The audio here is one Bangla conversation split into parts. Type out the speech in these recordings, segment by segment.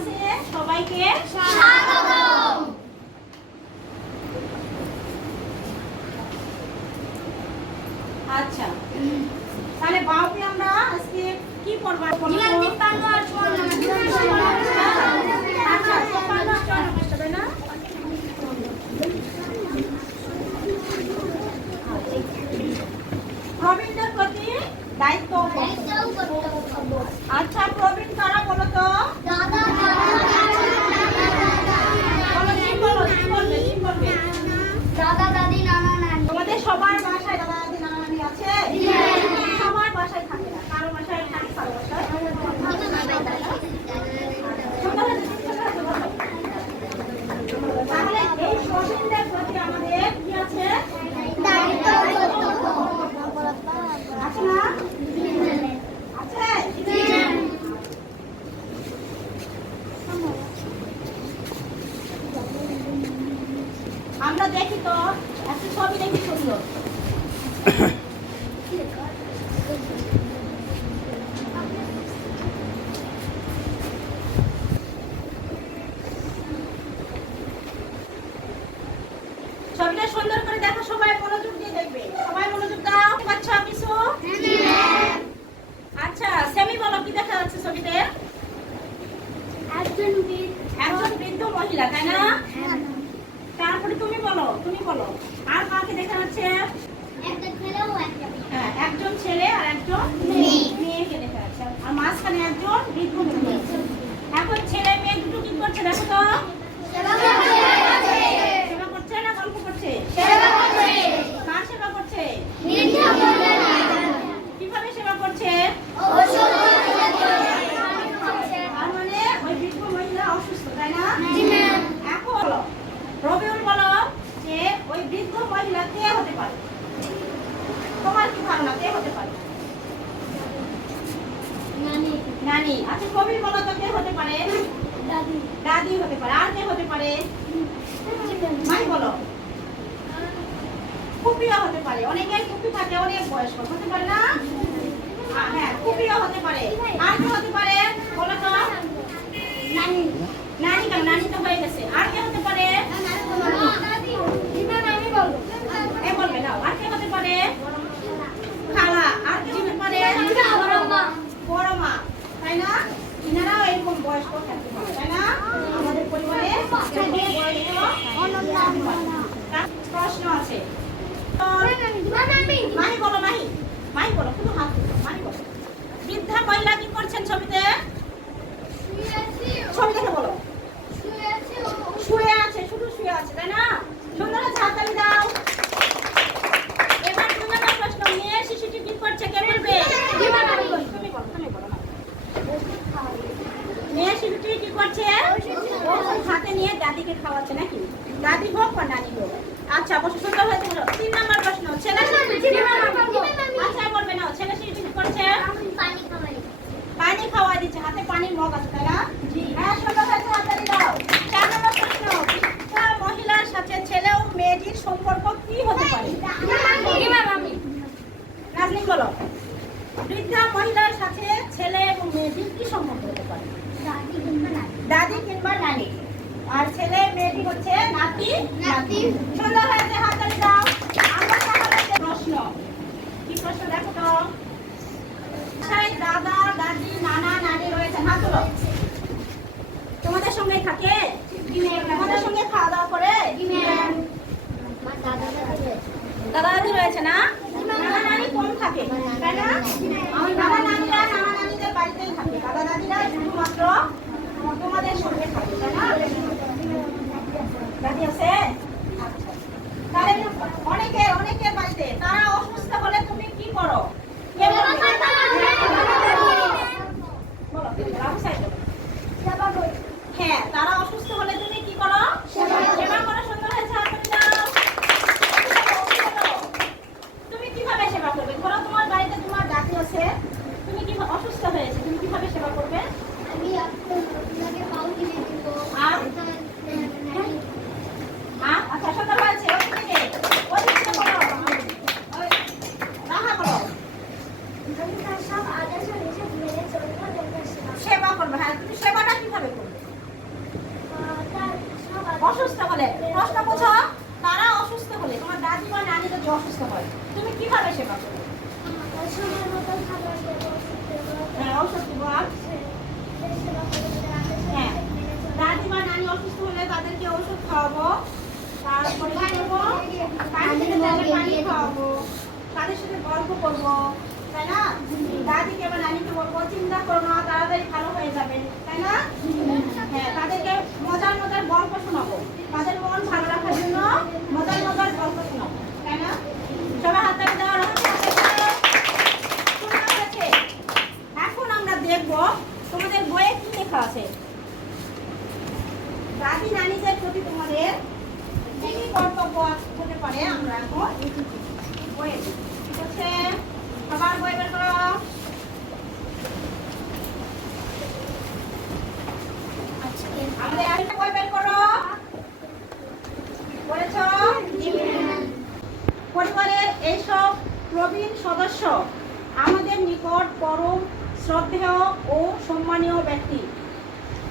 ক্লাসে সবাইকে স্বাগতম। আচ্ছা, তাহলে বাউকে আমরা আজকে কি পড়ব? আচ্ছা, না প্রবীণদের প্রতি দায়িত্ব। আচ্ছা, প্রবীণ কারা বলো তো? দাদা দাদি নানা নানি। তোমাদের সবার বাসায় দাদা দাদি নানা নানি আছে? সবার বাসায় থাকে না, কারো বাসায় থাকে, কারো বাসায় তাহলে এই প্রবীণদের প্রতি আমাদের কি আছে? দায়িত্ব আছে না? আছে? আমরা দেখি তো একটা ছবি দেখি সুন্দর। ছবিটা সুন্দর করে দেখো, সবাই মনোযোগ দিয়ে দেখবে। সবাই মনোযোগ দাও। আচ্ছা, কিছু আচ্ছা, সেমি বলো কি দেখা যাচ্ছে ছবিতে? একজন বৃদ্ধ মহিলা, তাই না? তারপরে তুমি বলো আর কাকে দেখা যাচ্ছে? হ্যাঁ, একজন ছেলে আর একজন মেয়েকে দেখা যাচ্ছে, আর মাঝখানে একজন বৃদ্ধ মহিলা। এখন ছেলে মেয়ে দুটো কি করছে দেখো তো? সেবা করছে না গল্প করছে? কার সেবা করছে? কিভাবে সেবা করছে? তার মানে ওই বৃদ্ধ মহিলা অসুস্থ, তাই না? এখন রবিউল বলো যে ওই বৃদ্ধ মহিলা কে হতে পারে? তোমার কি ধারণা কে হতে পারে? নানি। আচ্ছা, কবির বলো তো কে হতে পারে? দাদি হতে পারে। আর কে হতে পারে? মাই বলো। ফুপিয়া হতে পারে। অনেকের ফুপি থাকে, অনেক বয়স্ক হতে পারে না? হ্যাঁ, ফুপিয়া হতে পারে। আর কে হতে পারে বলো তো? নানি কেন? নানি তো হয়ে গেছে। আর কে হতে পারে? বলবে না। আর কে হতে পারে? খালা। আর কে হতে পারে? বড় মা, তাই না? ইনারাও এরকম বয়স্ক থাকতে পারে, তাই না? আমাদের পরিবারে প্রশ্ন আছে। মাহি বলো, শুধু হাত তুলো। মাহি বলো, বৃদ্ধা মহিলা কি করছেন ছবিতে? ছবি দেখে বলো। শুয়ে আছে, শুধু শুয়ে আছে, তাই না? সুন্দর আছে, হাততালি দাও। এবার তোমাদের প্রশ্ন, মেয়ে শিশুটি কি করছে কে বলবে? তুমি বলো না। মেয়ে শিশুটি কি করছে? হাতে নিয়ে দাদিকে খাওয়াচ্ছে নাকি? দাদি হোক বা নানি হোক। আচ্ছা, অবশ্য সুন্দর হয়েছে। 3 নম্বর প্রশ্ন, ছেলে আচ্ছা বলবে না, ছেলে শিশুটি কি করছে? পানি খাওয়া দিচ্ছে, হাতে পানির মগ আছে, তাই না? হ্যাঁ, সুন্দর হয়েছে, হাততালি দাও। 4 নম্বর প্রশ্ন, বৃদ্ধা মহিলার সাথে ছেলে ও মেয়েটির সম্পর্ক কি হতে পারে? নাজনীন বলো, বৃদ্ধা মহিলার সাথে ছেলে এবং মেয়েটির কি সম্পর্ক হতে পারে? দাদি কিংবা নানি। আর ছেলে মেয়েটি হচ্ছে নাতি। সুন্দর হয়েছে, হাততালি দাও। আমরা তাহলে প্রশ্ন, কি প্রশ্ন দেখো তো? দাদা দাদি নানা নানি রয়েছে, হাত তোলো। তোমাদের সঙ্গে থাকে? তোমাদের সঙ্গে খাওয়া দাওয়া করে? দাদা দাদি রয়েছে না? নানা নানি কম থাকে, তাই না? আমার নানা নানিরা নানা নানিদের বাড়িতেই থাকে, দাদা দাদিরা শুধুমাত্র তোমাদের সঙ্গে থাকে, তাই না? দাদি আছে? তাহলে অনেকের বাড়িতে তারা অসুস্থ হলে তুমি কি করো? হ্যাঁ, তারা অসুস্থ হলে তুমি কি করো? সেবা করো। সুন্দর হয়েছে, হাততালি দাও। তুমি কিভাবে সেবা করবে? ধরো তোমার বাড়িতে তোমার দাদি আছে, তুমি কি অসুস্থ হয়েছে, তুমি কিভাবে সেবা করবে? আচ্ছা, সুন্দর হয়েছে। সেবা করবে। হ্যাঁ, তুমি সেবাটা কিভাবে করবে? অসুস্থ হলে। প্রশ্ন বোঝো, তারা অসুস্থ হলে, তোমার দাদি বা নানি যদি অসুস্থ হয়, তুমি কিভাবে সেবা করবে? হ্যাঁ, ঔষধ দিব। আর হ্যাঁ, দাদি বা নানি অসুস্থ হলে তাদেরকে ওষুধ খাওয়াবো, তারপরে কি করবো? পানি থেকে তাদের পানি খাওয়াবো, তাদের সাথে গল্প করবো, তাই না? দাদিকে বা নানিকে বলবো চিন্তা করো না, তাড়াতাড়ি ভালো হয়ে যাবে, তাই না? হ্যাঁ, তাদেরকে মজার মজার গল্প শোনাবো, তাদের মন ভালো রাখার জন্য মজার মজার গল্প শোনাবো, তাই না? সবাই হাত তালি দাও, শোনা হয়েছে। এখন আমরা দেখবো তোমাদের বইয়ে কি লেখা আছে। দাদি নানিদের প্রতি তোমাদের কি কি কর্তব্য হতে পারে আমরা এখন বইয়ে ঠিক আছে। সবার বই বের করো। আমাদের আরেকটা বই বের করো। বলেছ? পরিবারের এইসব প্রবীণ সদস্য আমাদের নিকট পরম শ্রদ্ধেয় ও সম্মানীয় ব্যক্তি।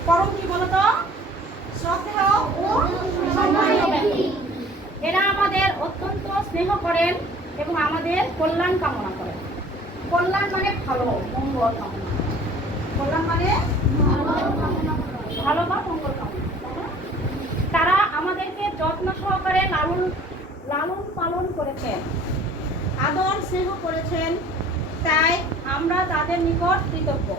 পরম কি বলতো? শ্রদ্ধেয় ও সম্মানীয় ব্যক্তি। এরা আমাদের অত্যন্ত স্নেহ করেন এবং আমাদের কল্যাণ কামনা করেন। কল্যাণ মানে ভালো, মঙ্গল কামনা। কল্যাণ মানে ভালো বা মঙ্গল কামনা। তারা আমাদেরকে যত্ন সহকারে লালন পালন করেছেন, আদর স্নেহ করেছেন, তাই আমরা তাদের নিকট কৃতজ্ঞ।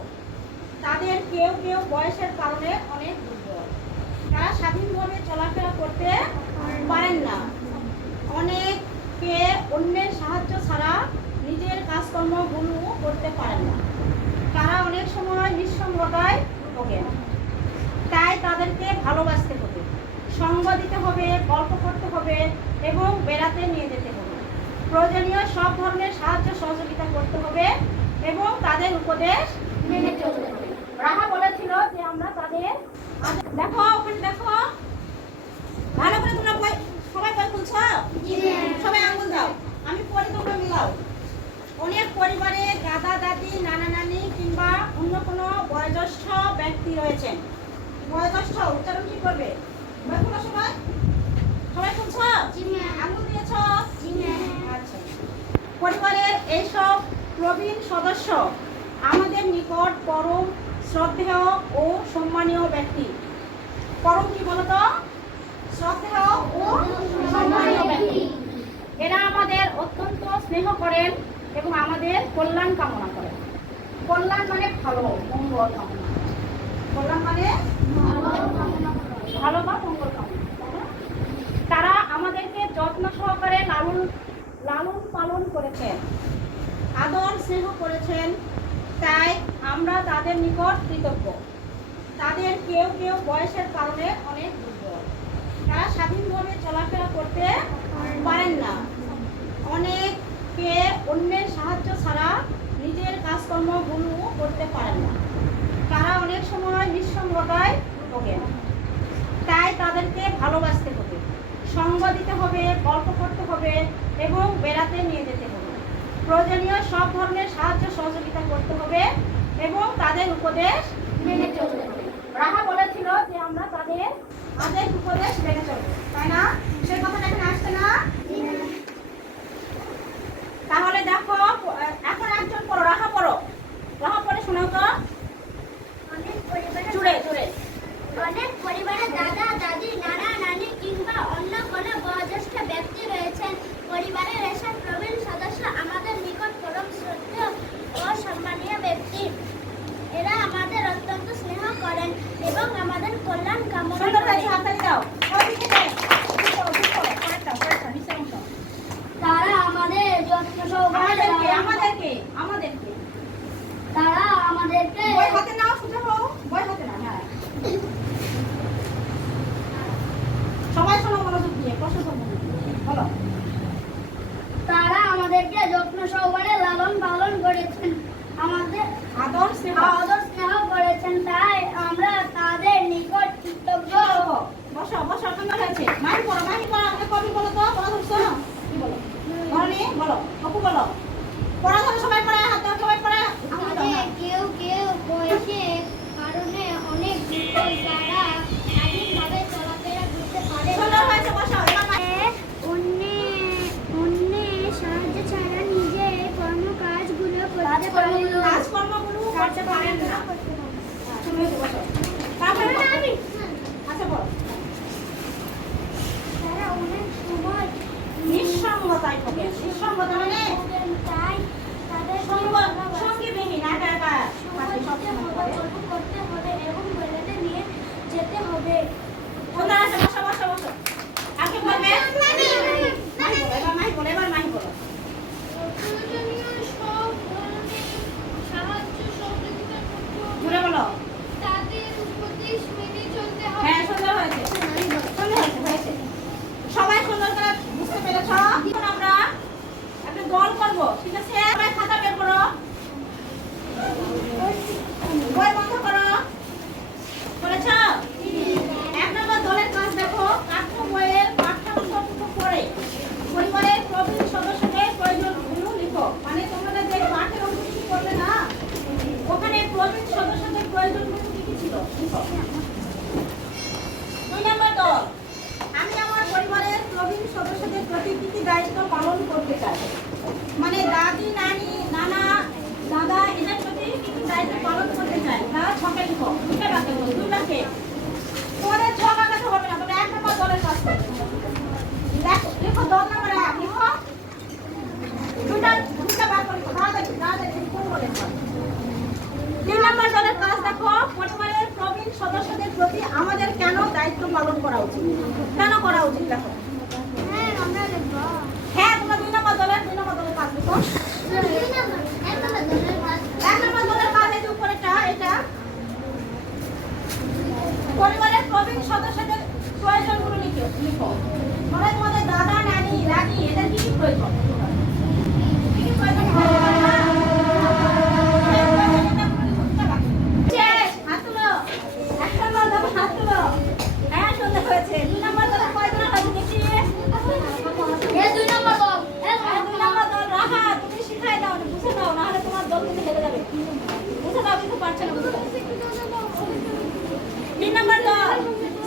তাদের কেউ কেউ বয়সের কারণে অনেক দুর্বল, তারা স্বাধীনভাবে চলাফেরা করতে পারেন না, অনেকে অন্যের সাহায্য ছাড়া নিজের কাজকর্মগুলো করতে পারেন না, তারা অনেক সময় নিঃসঙ্গতায় ভোগেন। তাই তাদেরকে ভালোবাসতে হবে, সঙ্গ দিতে হবে, গল্প করতে হবে এবং বেড়াতে নিয়ে যেতে হবে। প্রয়োজনীয় সব ধরনের সাহায্য সহযোগিতা করতে হবে এবং তাদের উপদেশ মেনে চলতে হবে। রাহা বলেছিল যে আমরা তাদের দেখো, ওখানে দেখো, ভালো করে তোমরা বই, সবাই বই খুলছ? সবাই আঙ্গুল দাও, আমি পরে তোমরা মিলাও। অনেক পরিবারে দাদা দাদি, নানা নানি কিংবা অন্য কোনো বয়োজ্যেষ্ঠ ব্যক্তি রয়েছেন। বয়োজ্যেষ্ঠ উচ্চারণ কি করবে? বই খুলো সবাই। সবাই খুলছ? আঙ্গুল দিয়েছ? আচ্ছা। পরিবারের এইসব প্রবীণ সদস্য আমাদের নিকট পরম শ্রদ্ধেয় ও সম্মানীয় ব্যক্তি। পরম কি বলতো? শ্রদ্ধেয় ও সম্মানীয় ব্যক্তি। এরা আমাদের অত্যন্ত স্নেহ করেন এবং আমাদের কল্যাণ কামনা করেন। কল্যাণ মানে ভালো, মঙ্গল কামনা। কল্যাণ মানে ভালো বা মঙ্গল কামনা। তারা আমাদেরকে যত্ন সহকারে লালন পালন করেছেন, আদর স্নেহ করেছেন, তাই আমরা তাদের নিকট কৃতজ্ঞ। তাদের কেউ কেউ বয়সের কারণে অনেক দুর্বল, তারা স্বাধীনভাবে চলাফেরা করতে পারেন না, অনেকে অন্যের সাহায্য ছাড়া নিজের কাজকর্মগুলো করতে পারেন না, তারা অনেক সময় নিঃসঙ্গতায় ভোগেন। তাই তাদেরকে ভালোবাসতে হবে, সঙ্গ দিতে হবে, গল্প করতে হবে এবং বেড়াতে নিয়ে যেতে হবে। প্রয়োজনীয় সব ধরনের সাহায্য সহযোগিতা করতে হবে এবং তাদের উপদেশ মেনে চলতে হবে। রাহা বলেছিল যে আমরা তাদের উপদেশ মেনে চলবো, তাই না? সেই কথাটা এখানে আসছে না? তাহলে দেখো, এখন একজন পড়ো, রাহা পড়ো, রাহা পড়ে শোনাও তো। অনেক পরিবারে দাদা দাদি, নানা নানি কিংবা অন্য কোনো বয়োজ্যেষ্ঠ ব্যক্তি রয়েছেন। পরিবারের এসব প্রবীণ সদস্য আমাদের নিকট পরম শ্রদ্ধেয় ও সম্মানীয় ব্যক্তি। এরা আমাদের অত্যন্ত স্নেহ করেন এবং আমাদের কল্যাণ কামনা করেন। তারা আমাদের যত্ন সহকারে তারা আমাদেরকে সবাই শোনো মনোযোগ দিয়ে, প্রশ্ন বলো। তারা আমাদেরকে যত্ন সহকারে লালন পালন করেছেন, আমাদের আদর স্নেহ করেছেন, তাই আমরা তাদের নিকট সঙ্গতা মানে তাই তাদের সঙ্গীবিহীন একা একা পাখি সবসময় করে। করতে হবে এবং বেড়াতে নিয়ে যেতে হবে। সুন্দর আছে, বসো বসো বসো। আগে বলবে মাহি বলো, এবার মাহি বলো, এবার মাহি বলো। প্রয়োজনীয় সব ধরনের সাহায্য সহযোগিতা করতে হবে। জোরে বলো। তাদের উপদেশ মেনে চলতে হবে। হ্যাঁ, সুন্দর হয়েছে, সুন্দর হয়েছে, হয়েছে। সবাই সুন্দর করে বুঝতে পেরেছ? এখন আমরা একটা দল করবো, ঠিক আছে? সবাই খাতা বের করো, বই বন্ধ করো। করেছ? 1 নম্বর দলের কাজ দেখো, পাঠ্য বইয়ের পাঠ্যাংশটুকু পড়ে পরিবারের প্রবীণ সদস্যদের প্রয়োজনগুলো লিখো। মানে তোমরা যে পাঠের অংশ কিছু করবে না, ওখানে প্রবীণ সদস্যদের প্রয়োজনগুলো কি কি ছিল লিখো। 2 নম্বর দল, আমি আমার পরিবারের প্রবীণ সদস্যদের প্রতি কি কি দায়িত্ব পালন করতে চাই। মানে দাদি, নানি, নানা, দাদা এদের প্রতি কি কি দায়িত্ব পালন করতে চাই। তারা ছকে লিখো, দুটো বাক্যে বলো, 2 বাক্যে। তোমাদের ছক আঁকাতে হবে না, তোমরা 1 নম্বর দলের কাজ করো। দেখো, লিখো দল নম্বর 1, লিখো। দুটা বাক্য লিখো, দাদা কোন বলে। 3 নম্বর দলের কাজ দেখো, পরিবারের প্রবীণ সদস্যদের প্রতি আমাদের কেন দায়িত্ব পালন করা উচিত, কেন করা উচিত দেখো। হ্যাঁ, আমরা লিখব। হ্যাঁ, তোমরা 2 নম্বর দলের কাজ লিখো। 1 নম্বর দলের কাজ। 1 নম্বর দলের কাজ এই যে উপরেটা, এটা পরিবারের প্রবীণ সদস্যদের প্রয়োজনগুলো লিখো। মানে তোমাদের দাদা, নানি, দাদি এদের কি কি প্রয়োজন, কি কি প্রয়োজন হবে? শেষ, হাত তুলো। 1 নম্বর দল হাত তুলো। হ্যাঁ, সুন্দর হয়েছে। 2 নম্বর দলে কয়জন আছে দেখি? 2 নম্বর দল। আর 2 নম্বর দল রাহা, তুমি শিখাই দাও, বুঝে দাও, না হলে তোমার দল কিন্তু হেরে যাবে। বুঝে দাও, কিন্তু পারছে না বুঝে দাও। 3 নম্বর দল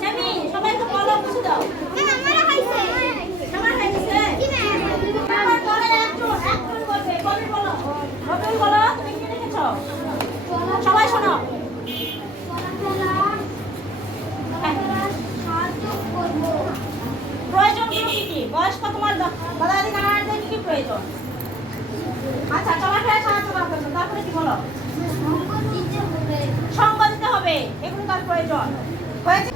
সেমি, সবাইকে বলো বুঝে দাও। সবার হয়ে গেছে? 3 নম্বর দলের একজন বলবে, কবি বলো। কবি বলো, তুমি কি লিখেছ? সবাই শোনো। প্রয়োজনগুলো কি কি? বয়স্ক তোমার দাদাদি নানাদের কি কি প্রয়োজন? আচ্ছা, চলাফেরা সাহায্য করা প্রয়োজন। তারপরে কি বলো? সঙ্গ দিতে হবে, এগুলো তার প্রয়োজন হয়েছে।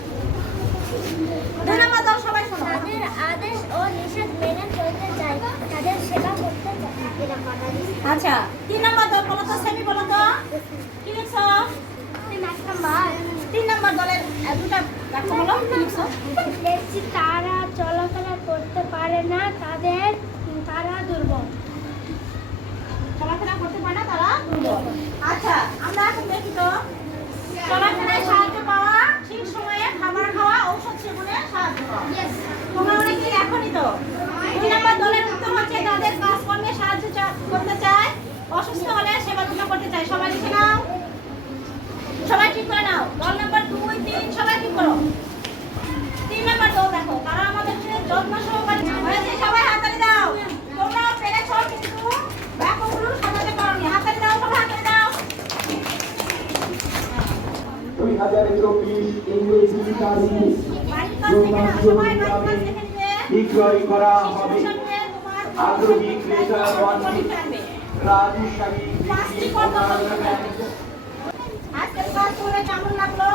2 নম্বর দল সবাই শোনো। তাদের আদেশ ও নিষেধ মেনে চলতে চাই, তাদের সেবা করতে চাই। আচ্ছা, 3 নম্বর দল বলো তো, সেমি বলো তো, কি লিখছো? 3 নম্বর দলের দুটা ব্যাখ্যা বলো, কি লিখছো? দেখছি তারা চলাফেরা করতে পারে না, তারা দুর্বল। চলাফেরা করতে পারে না, তারা দুর্বল। আচ্ছা, আমরা এখন দেখি তো, চলাফেরায় সাহায্য পাওয়া, ঠিক সময়ে খাবার খাওয়া, ঔষধ সেবনে সাহায্য পাওয়া। তোমরা অনেকেই এখনই তো। 2 নম্বর দলের উত্তর হচ্ছে তাদের কাজকর্মে সাহায্য করতে চায়, অসুস্থ হলে সেবা যত্ন করতে চায়। সবাই লিখে নাও, সবাই ঠিক করে নাও। দল নম্বর 2, 3 সবাই ঠিক করো। 3 নম্বর দল দেখো, তারা আমাদের যত্ন সহকারে হয়েছে। সবাই হাততালি দাও। তোমরা পেরেছ, কিন্তু ব্যাকরণগুলো সাজাতে পারোনি। হাততালি দাও, সবাই হাততালি দাও। 2024 ইংরেজি তারিখ বাড়ির কাজ দেখে নাও, সবাই বাড়ির কাজ দেখে নিবে। বিক্রয় করা হবে। সঙ্গে তোমার আগ্রহী ক্রেতা পরীক্ষা আনবে। রাজশাহী 5টি কর্তব্য লিখে নাও। আজকের ক্লাস তোমাদের কেমন লাগলো?